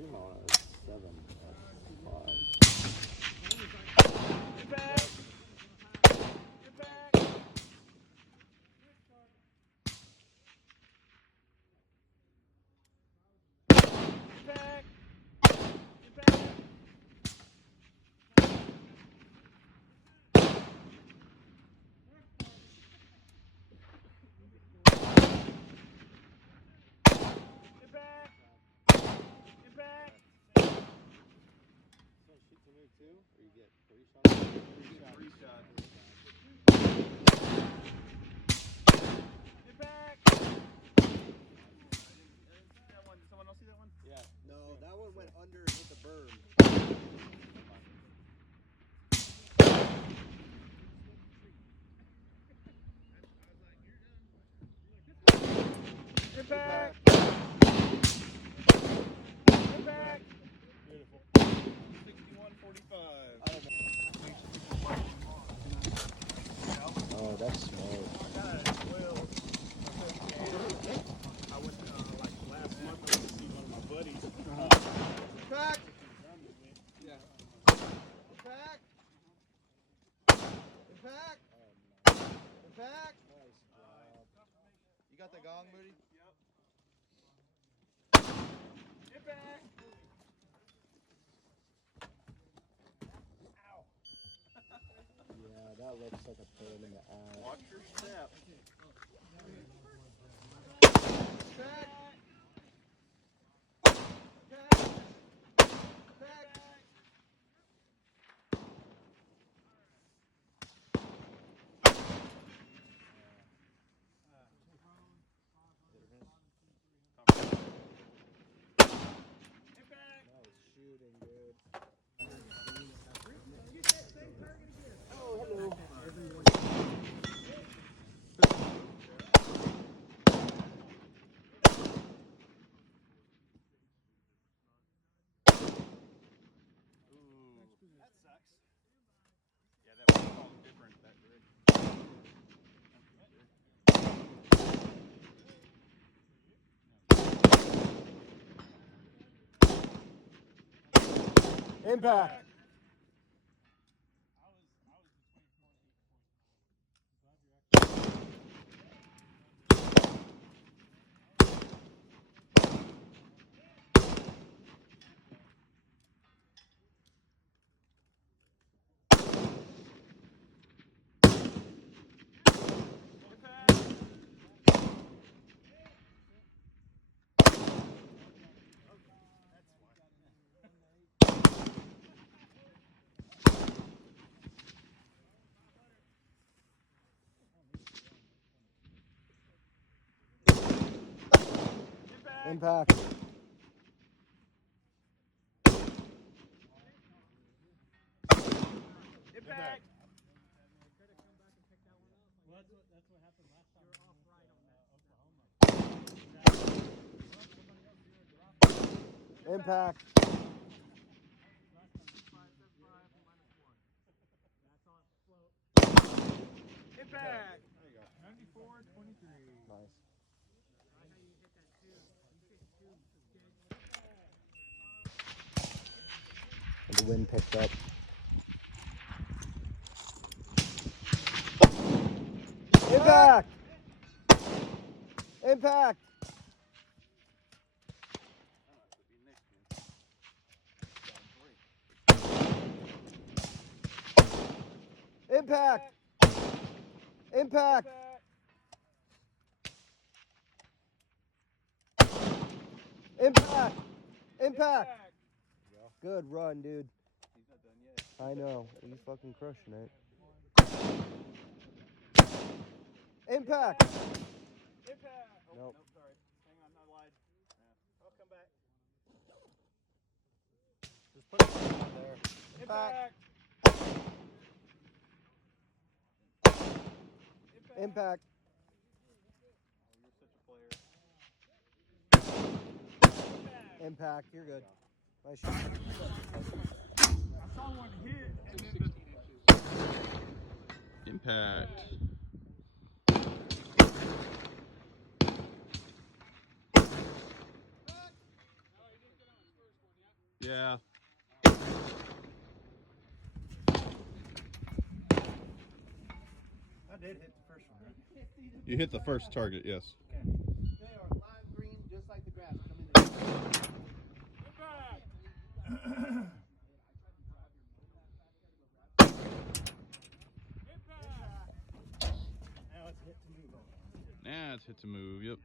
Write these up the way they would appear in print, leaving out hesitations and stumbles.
No, it's 7 at 5. Get back! Get back! Get back! Get back! Get back! Get back! So shoot to move too, or you get 3 shots? 3 shots. Get back! I didn't see that one. Did someone else see that one? Yeah. No, that one went under and hit the berm. Get back! Get back! Beautiful. 61-45. Oh, that's smart. I got it. Well, I went like last month. I went to see one of my buddies. Back! Yeah. Back! Back! Back! Nice job. You got the gong, Moody? Yep. Get back! Ow. Yeah, that looks like a pain in the ass. Watch your step. Back! Back! Get back! Nice shooting, dude. Ooh, that sucks. Yeah, that was all different. That direction. Impact! Get back! Get back! Impact! Get back! Impact! Get back! There you go. 94-23. Nice. The wind picked up. Impact! Impact! Impact! Impact! Impact! Impact! Good run, dude. He's not done yet. I know. He's fucking crushing it. Impact! Impact! Oh, Nope. nope, sorry. Hang on, I lied. Yeah. I'll come back. Just put it on there. Impact! Impact. Oh, you're such a player. Impact. You're good. Nice shot. I saw one hit. Impact. Yeah. I did hit the first one, right? You hit the first target, yes. Okay. They are lime green, just like the grass. Come in there. Now it's hit to move on. Nah, it's hit to move, yep.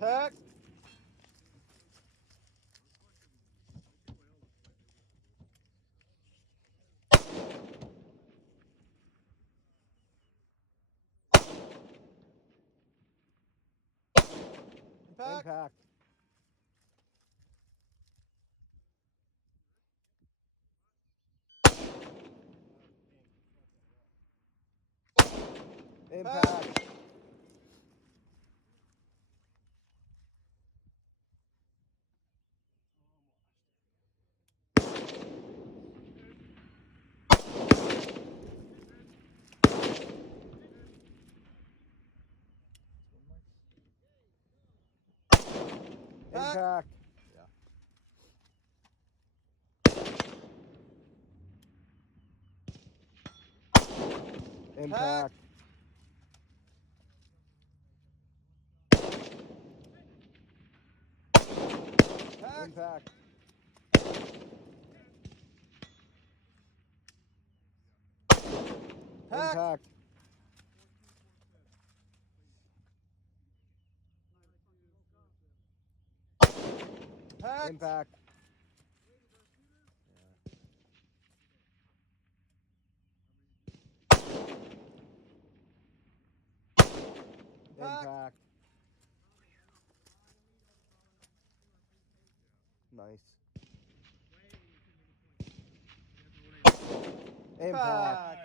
Pack. Pack. Impact. Impact. Impact. Impact. Pack. Impact. Pack. Impact. Pack. Impact. Impact. Nice. Impact.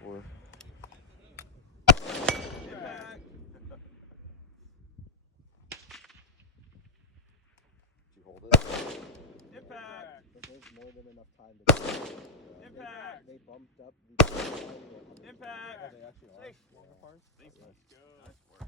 Four. Impact. Did you hold it? Impact. But there's more than enough time to do it. Impact. They bumped up the Impact. they actually are. Safe. Yeah. Nice work.